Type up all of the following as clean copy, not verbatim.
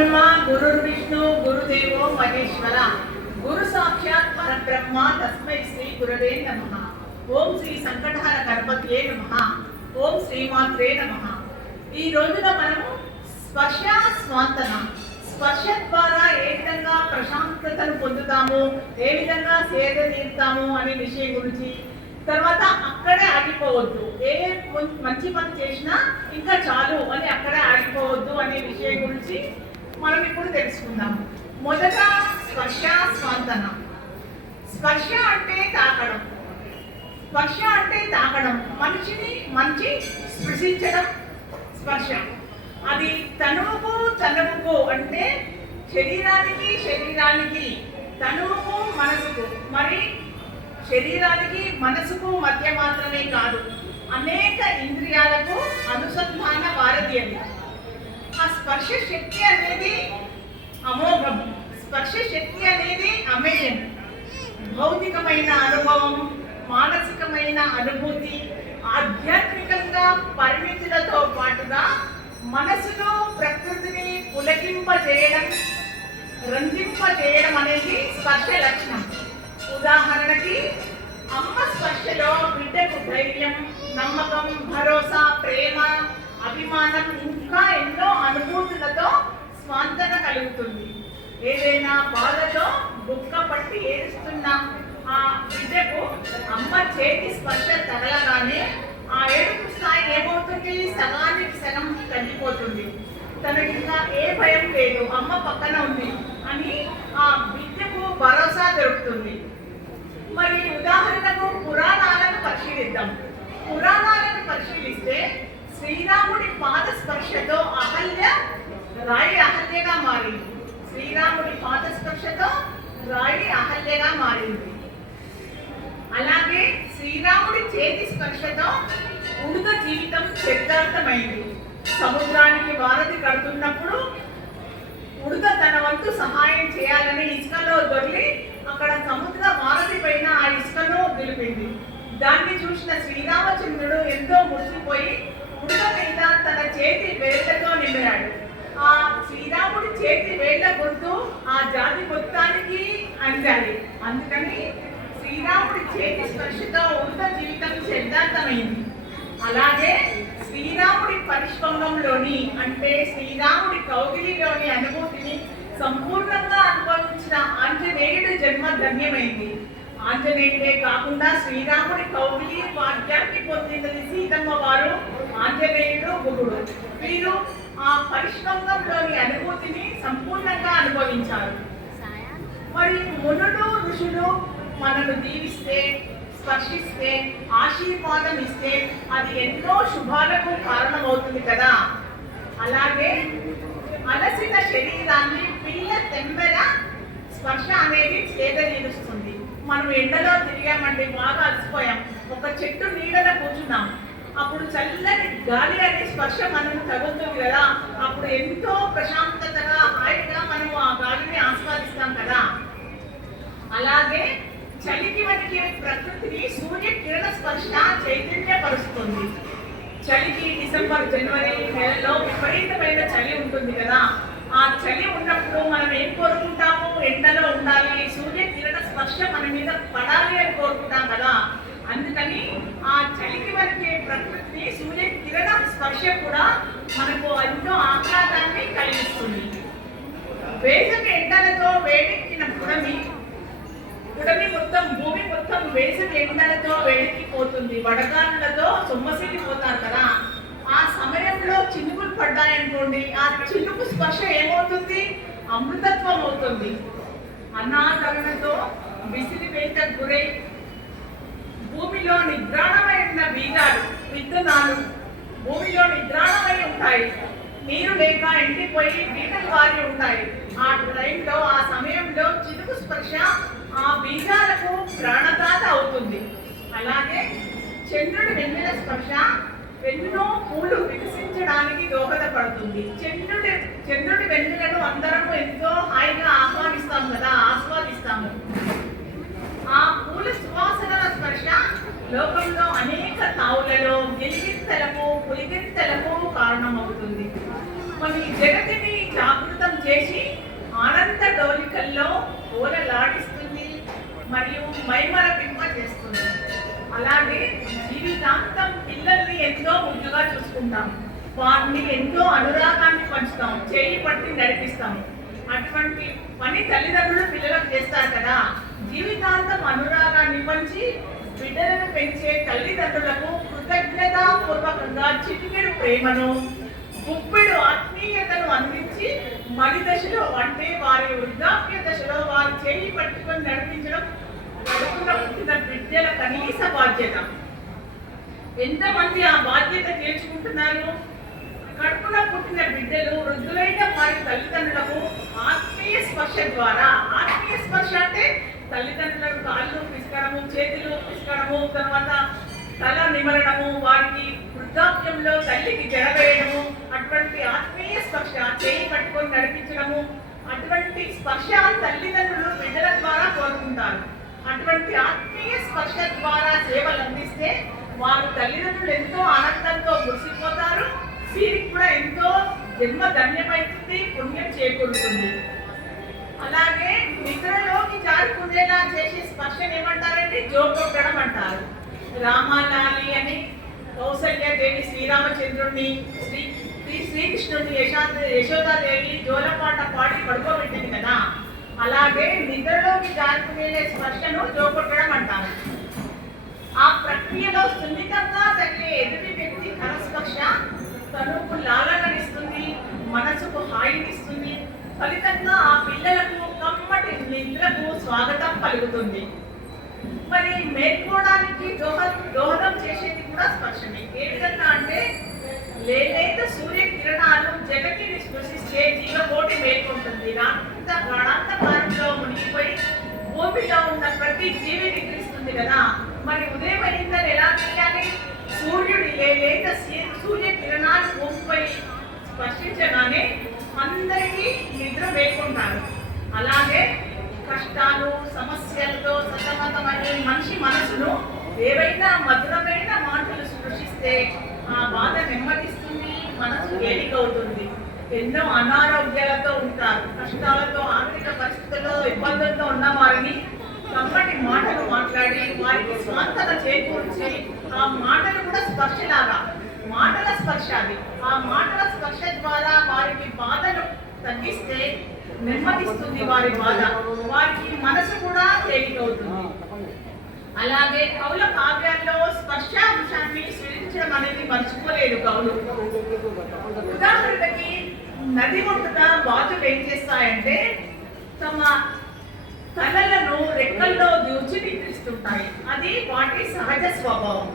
గురుర్బ్రహ్మ గురుర్విష్ణు గురుదేవో మహేశ్వర గురు సాక్షాత్ పరబ్రహ్మ తస్మై శ్రీ గురవే నమః. ఓం శ్రీ సంకటహర గణపతియే నమః. ఓం శ్రీమాత్రే నమః. ఈ రోజున మనము స్పర్శ స్వాంతన, స్పర్శ ద్వారా ఏ విధంగా ప్రశాంతతను పొందుతాము, ఏ విధంగా సేద తీరుతాము అనే విషయం గురించి, తర్వాత అక్కడే ఆగిపోవద్దు, ఏ మంచి పని చేసినా ఇంకా చాలు అని అక్కడే ఆగిపోవద్దు అనే విషయం గురించి మనం ఇప్పుడు తెలుసుకుందాము. మొదట స్పర్శ స్వాంతన. స్పర్శ అంటే తాకడం. స్పర్శ అంటే తాకడం, మనిషి స్పృశించడం స్పర్శ. అది తనువుకు అంటే శరీరానికి, తనువుకు మనసుకు, మరి శరీరానికి మనసుకు మధ్య మాత్రమే కాదు, అనేక ఇంద్రియాలకు అనుసంధాన వారధి అది. ఆ స్పర్శ శక్తి అనేది అమోఘం, స్పర్శ శక్తి అనేది అమేయం. భౌతికమైన అనుభవం, మానసికమైన అనుభూతి, ఆధ్యాత్మికంగా పరిమితులతో పాటుగా మనసులో ప్రకృతిని పులకింపజేయడం, రంజింపజేయడం అనేది స్పర్శ లక్షణం. ఉదాహరణకి, అమ్మ స్పర్శలో బిడ్డకు ధైర్యం, నమ్మకం, భరోసా, ప్రేమ, అభిమానం, ఇంకా ఎన్నో అనుభూతులతో స్వాంతన కలుగుతుంది. ఏదైనా బాధతో బుక్క పట్టి ఏడుస్తున్న ఆ బిడ్డకు అమ్మ చేతి స్పర్శ తగలగానే ఆ ఏడుపు స్థాయి ఏమవుతుంది? సగానికి సగం తగ్గిపోతుంది. తనకి ఇంకా ఏ భయం లేదు, అమ్మ పక్కన ఉంది అని ఆ బిడ్డకు భరోసా దొరుకుతుంది. మరి ఉదాహరణకు పురాణాలను పరిశీలిద్దాం. పురాణాలను పరిశీలిస్తే శ్రీరాముడి పాద స్పర్శతో అహల్య రాయి అహల్యగా మారింది. శ్రీరాముడి పాద స్పర్శతో రాయి అహల్యగా మారింది. అలాగే శ్రీరాముడి చేతి స్పర్శతో ఉడుత జీవితం చరితార్థమైంది. సముద్రానికి వారధి కడుతున్నప్పుడు ఉడుత తన వంతు సహాయం చేయాలని ఇసుకలో దొరికి అక్కడ సముద్ర వారధి పైన ఆ ఇసుకను దులిపింది. దాన్ని చూసిన శ్రీరామచంద్రుడు ఎంతో మురిసిపోయి ఉడుత మీద తన చేతి వేళ్లతో నిండాడు. ఆ శ్రీరాముడి చేతి వేళ్ల గుర్తు ఆ జాతి మొత్తానికి అందాలి. అందుకని శ్రీరాముడి చేతి స్పర్శతో ఉడుత జీవితం సిద్ధాంతమైంది. అలాగే శ్రీరాముడి పరిష్వంగంలోని అంటే శ్రీరాముడి కౌగిలిలోని అనుభూతిని సంపూర్ణంగా అనుభవించిన ఆంజనేయుడు జన్మ ధన్యమైంది. ఆంజనేయుడే కాకుండా శ్రీరాముడి కౌగిలి భాగ్యాన్ని పొందినది సీతమ్మ వారు, ఆంజనేయుడు, గురుడు. వీరు ఆ పరిష్వంగంలోని అనుభూతిని సంపూర్ణంగా అనుభవించారు. మరి మునులు, ఋషులు మనను దీవిస్తే, స్పర్శిస్తే, ఆశీర్వాదం ఇస్తే అది ఎన్నో శుభాలకు కారణమవుతుంది కదా. అలాగే అలసిన శరీరాన్ని పిల్ల తెంబెల స్పర్శ అనేది సేద తీరుస్తుంది. మనం ఎండలో తిరిగామండి, బాగా అలసిపోయాం, ఒక చెట్టు నీడలో కూర్చున్నాం, అప్పుడు చల్లని గాలి అనే స్పర్శ మనకు తగులుతుంది కదా. అప్పుడు ఎంతో ప్రశాంతతగా, హాయిగా మనం ఆ గాలిని ఆస్వాదిస్తాం కదా. అలాగే చలికి వణికే ప్రకృతిని సూర్య కిరణ స్పర్శ చైతన్యపరుస్తుంది. చలికి డిసెంబర్, జనవరి నెలలో విపరీతమైన చలి ఉంటుంది కదా. ఆ చలి ఉన్నప్పుడు మనం ఏం కోరుకుంటాము? ఎండలో ఉండాలి, సూర్య కిరణ స్పర్శ మన మీద పడాలి అని కోరుకుంటాం కదా. అందుకని ఆ చలికి వరకే ప్రకృతిని సూర్య కిరణ స్పర్శ కూడా మనకు ఎంతో ఆహ్లాదాన్ని కలిగిస్తుంది. వేసవి ఎండలతో వేడెక్కిన భూమి మొత్తం, భూమి మొత్తం వేసవి ఎండలతో వేడెక్కిపోతుంది. వడగాలులతో సొమ్మసిల్లిపోతారు కదా. ఆ సమయంలో చినుకులు పడ్డాయనుకోండి, ఆ చినుకు స్పర్శ ఏమవుతుంది? అమృతత్వం అవుతుంది. అనాదరణతో విసిరివేత గురై భూమిలో నిద్రాణమై ఉన్న బీజాలు, విత్తనాలు భూమిలో నిద్రాణమై ఉంటాయి. నీరు లేక ఎండిపోయి బీటలు వారి ఉంటాయి. ఆ టైంలో, ఆ సమయంలో చినుకు స్పర్శ ఆ బీజాలకు ప్రాణదాత అవుతుంది. అలాగే చంద్రుడి వెన్నెల స్పర్శ ఎన్నో పూలు వికసించడానికి దోహదపడుతుంది. చంద్రుడి వెన్నెలను అందరము ఎంతో హాయిగా ఆస్వాదిస్తాము. ఆ పూల సువాసనల స్పర్శ లోకంలో అనేక తావులలో గిలిగింతలకు, పులిగింతలకు కారణమవుతుంది. మన జగతిని జాగృతం చేసి మరియు మైమరపింప చేస్తుంది. అలాగే జీవితాంతం పిల్లల్ని ఎంతో ముద్దుగా చూసుకుంటాం, వారిని ఎంతో అనురాగాన్ని పంచుతాం, చేయి పట్టి నడిపిస్తాం. అటువంటి పని తల్లిదండ్రులు పిల్లలకు చేస్తారు కదా. జీవితాంతం అనురాగాన్ని పంచి బిడ్డలను పెంచే తల్లిదండ్రులకు కృతజ్ఞతాపూర్వకంగా చిటికెడు ప్రేమను, గుప్పెడు ఆత్మీయతను అందించి మడి దశలో అంటే వారి వృద్ధాప్య దశలో వారి చేయి పట్టుకొని నడిపించడం కడుపున పుట్టిన బిడ్డల కనీస బాధ్యత. ఎంతమంది ఆ బాధ్యత తీర్చుకుంటున్నారు? కడుపున పుట్టిన బిడ్డలు వృద్ధులైన వారి తల్లిదండ్రులకు ఆత్మీయ స్పర్శ ద్వారా, ఆత్మీయ స్పర్శ అంటే తల్లిదండ్రులకు కాళ్ళు పిసకడము, చేతులు పిసకడము, తర్వాత తల నిమరడము, వారికి వృద్ధాప్యంలో తల్లికి జడవేయడము, అటువంటి ఆత్మీయ స్పర్శ, చేయి పట్టుకొని నడిపించడము, అటువంటి స్పర్శ తల్లిదండ్రులు బిడ్డల ద్వారా కోరుకుంటారు. అటువంటి ఆత్మీయ స్పర్శ ద్వారా సేవలు అందిస్తే వారు తల్లిదండ్రులు ఎంతో ఆనందంతో మురిసిపోతారు. వీరికి కూడా ఎంతో జన్మ ధన్యమైతుంది, పుణ్యం చేకూరుతుంది. అలాగే నిద్రలోకి జారుకునేలా చేసే స్పర్శను ఏమంటారంటే జోకొట్టడం అంటారు. రామాలాలి అని కౌసల్యాదేవి శ్రీరామచంద్రుడిని, శ్రీకృష్ణుడిని యశోదాదేవి జోలపాట పాడి పడుకోబెట్టింది కదా. అలాగే నిద్రలోకి జారుకునే స్పర్శను జోకొట్టడం అంటారు. ఆ ప్రక్రియలో సున్నితంగా తగిలే ఎదుటి వ్యక్తి కరస్పర్శ తనుకు లాలననిస్తుంది, మనసుకు హాయినిస్తుంది. ఫలితంగా ఆ పిల్లలకు కమ్మటి నిద్రకు స్వాగతం పలుకుతుంది. మరి మేల్కోవడానికి దోహదం చేసేది కూడా స్పర్శనే. ఏ విధంగా అంటే లేలేత సూర్యకిరణాలు జగతిని స్పృశిస్తే జీవకోటి మేల్కొంటుంది. గాఢాంధకారంలో మునిగిపోయి భూమిలో ఉన్న ప్రతి జీవి నిద్రిస్తుంది కదా. మరి ఉదయం అయిందని ఎలా తెలియాలి? సూర్యుడి లేలేత సూర్యకిరణాలు భూమిపై స్పర్శించగానే అందరికీ నిద్ర మేల్కొంటారు. అలాగే కష్టాలు, సమస్యలతో సతమతమని మనిషి మనసును ఏవైనా మధురమైన మాటలు స్పృశిస్తే ఆ బాధ నెమ్మదిస్తుంది, మనసు తేలికవుతుంది. ఎన్నో అనారోగ్యాలతో ఉంటారు, కష్టాలతో, ఆర్థిక పరిస్థితుల్లో ఇబ్బందులతో ఉన్న వారిని కమ్మటి మాటలు మాట్లాడి వారికి స్వాంతన చేకూర్చి, ఆ మాటలు కూడా స్పర్శలాగా, మాటల స్పర్శ అది. ఆ మాటల స్పర్శ ద్వారా వారికి బాధను తగ్గిస్తే నెమ్మదిస్తుంది వారి బాధ, వారికి మనసు కూడా తేలికవుతుంది. అలాగే కవుల కావ్యాల్లో స్పర్శాంశాన్ని సృష్టించడం అనేది మర్చిపోలేదు కవులు. ఉదాహరణకి నది ఒడ్డున బాతులు ఏం చేస్తాయంటే తమ తలలను రెక్కల్లో దూర్చి నిద్రిస్తుంటాయి. అది వాటి సహజ స్వభావం.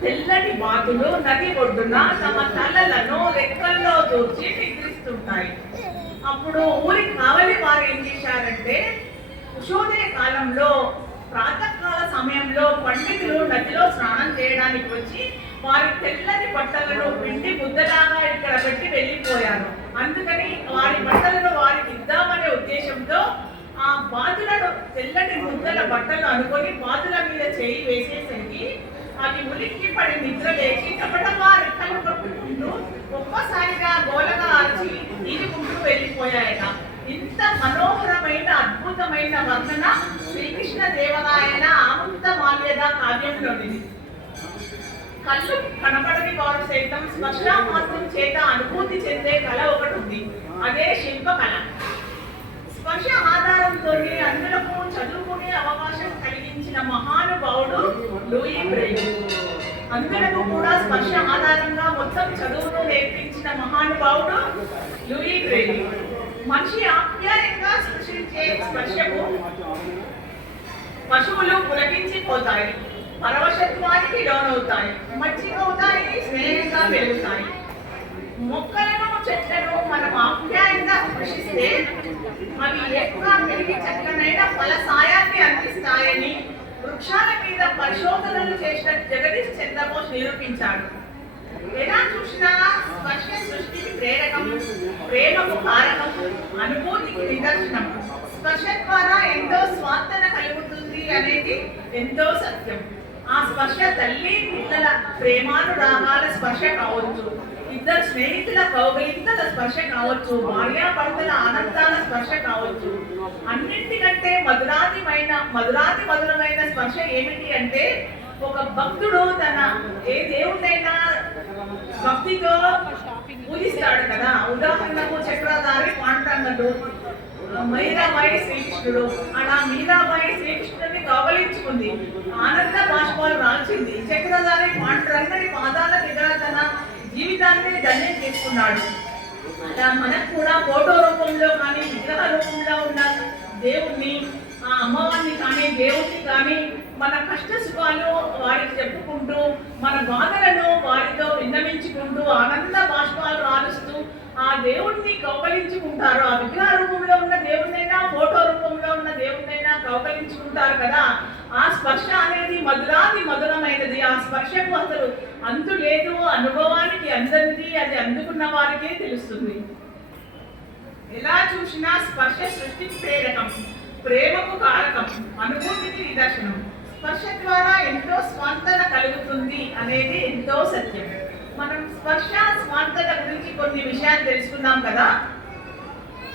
తెల్లటి బాతులు నది ఒడ్డున తమ తలలను రెక్కల్లో దూర్చి నిద్రిస్తుంటాయి. అప్పుడు ఊరి కావలి వారు ఏం చేశారంటే ఉషోదయ కాలంలో ప్రాతకాల సమయంలో పండితులు నదిలో స్నానం చేయడానికి వచ్చి వారి తెల్లని బట్టలను పిండి ముద్దలాగా ఇక్కడ పెట్టి వెళ్ళిపోయారు. అందుకని వారి బట్టలను వారికి ఇద్దామనే ఉద్దేశంతో ఆ బాతులను తెల్లటి ముద్దల బట్టలు అనుకొని బాతుల మీద చేయి వేసేసరికి అవి ఉలిక్కి పడి నిద్ర లేచి టపటపా రెక్కలు కొట్టుకుంటూ ఒక్కసారిగా గోలగా అరిచి ఈదుకుంటూ వెళ్ళిపోయాయట. ఇంత మనోహరమైన అద్భుతమైన వర్ణన శ్రీకృష్ణ దేవరాయల ఆముక్తమాల్యద కావ్యంలోనిది. కళ్ళు కనపడని వారు సైతం స్పర్శామాత్రం చేత అనుభూతి చెందే కళ ఒకటి ఉంది, అదే శిల్పకళ. స్పర్శ ఆధారంతోనే అందులకు చదువుకునే అవకాశం కలిగించిన మహానుభావుడు లూయి బ్రెయిల్. అందులకు కూడా స్పర్శ ఆధారంగా మొత్తం చదువును నేర్పించిన మహానుభావుడు లూయి బ్రెయిల్. మనిషి ఆప్యాయంగా స్పృశించే స్పర్శకు పశువులు పులకించిపోతాయి, పరవశత్వానికి లోనవుతాయి, మచ్చికవుతాయి, స్నేహంగా పెరుగుతాయి. మొక్కలను, చెట్లను మనం ఆప్యాయంగా స్పృశిస్తే అవి ఎక్కువ పెరిగి చక్కనైన ఫల సాయాన్ని అందిస్తాయని వృక్షాల మీద పరిశోధనలు చేసిన జగదీష్ చంద్రబోస్ నిరూపించాడు. ఎలా చూసినా స్పర్శ సృష్టికి ప్రేరకం, ప్రేమకు కారణం, అనుభూతికి నిదర్శనం. స్పర్శ ద్వారా ఎంతో స్వాంతన కలుగుతుంది అనేది ఎంతో సత్యం. ఆ స్పర్శ తల్లి పిల్లల ప్రేమానురాగాల స్పర్శ కావచ్చు, ఇద్దరు స్నేహితుల కౌగిలింతల స్పర్శ కావచ్చు, భార్యాభర్తల ఆనందాల స్పర్శ కావచ్చు. అన్నింటికంటే మధురాతి మధురమైన స్పర్శ ఏమిటి అంటే, ఒక భక్తుడు తన ఏ దేవుడైనా భక్తితో పూజిస్తాడు కదా. ఉదాహరణకు చక్రధారి పాండురంగడు, మీరాబాయి శ్రీకృష్ణుడు. అలా మీరాబాయి శ్రీకృష్ణుడిని కౌగలించుకుంది, ఆనంద బాష్పాలు రాల్చింది. చక్రధారి పాండురంగడి పాదాల దగ్గర తన జీవితాన్ని ధన్యం చేసుకున్నాడు. అలా మనకు కూడా ఫోటో రూపంలో కానీ విగ్రహ రూపంలో ఉన్న దేవుణ్ణి, ఆ అమ్మవారిని కానీ దేవుణ్ణి కానీ మన కష్ట సుఖాలు వారికి చెప్పుకుంటూ, మన బాధలను వారితో విన్నవించుకుంటూ, ఆనంద బాష్పాలు రాలుస్తూ ఆ దేవుణ్ణి కౌగలించుకుంటారు. ఆ విగ్రహ రూపంలో ఉన్న దేవుణ్ణైనా ఫోటో రూపంలో ఉన్న దేవుణ్ణైనా కౌగలించుకుంటారు కదా. ఆ స్పర్శ అనేది మధురాతి మధురమైనది. ఆ స్పర్శకు అసలు అంతు లేదు, అనుభవానికి అందరిది, అది అందుకున్న వారికే తెలుస్తుంది. ఎలా చూసినా స్పర్శ సృష్టికి ప్రేరకం, ప్రేమకు కారకం, అనుభూతికి నిదర్శనం. స్పర్శ ద్వారా ఎంతో స్వాంతన కలుగుతుంది అనేది ఎంతో సత్యం. మనం స్పర్శ స్వాంతన గురించి కొన్ని విషయాలు తెలుసుకున్నాం కదా.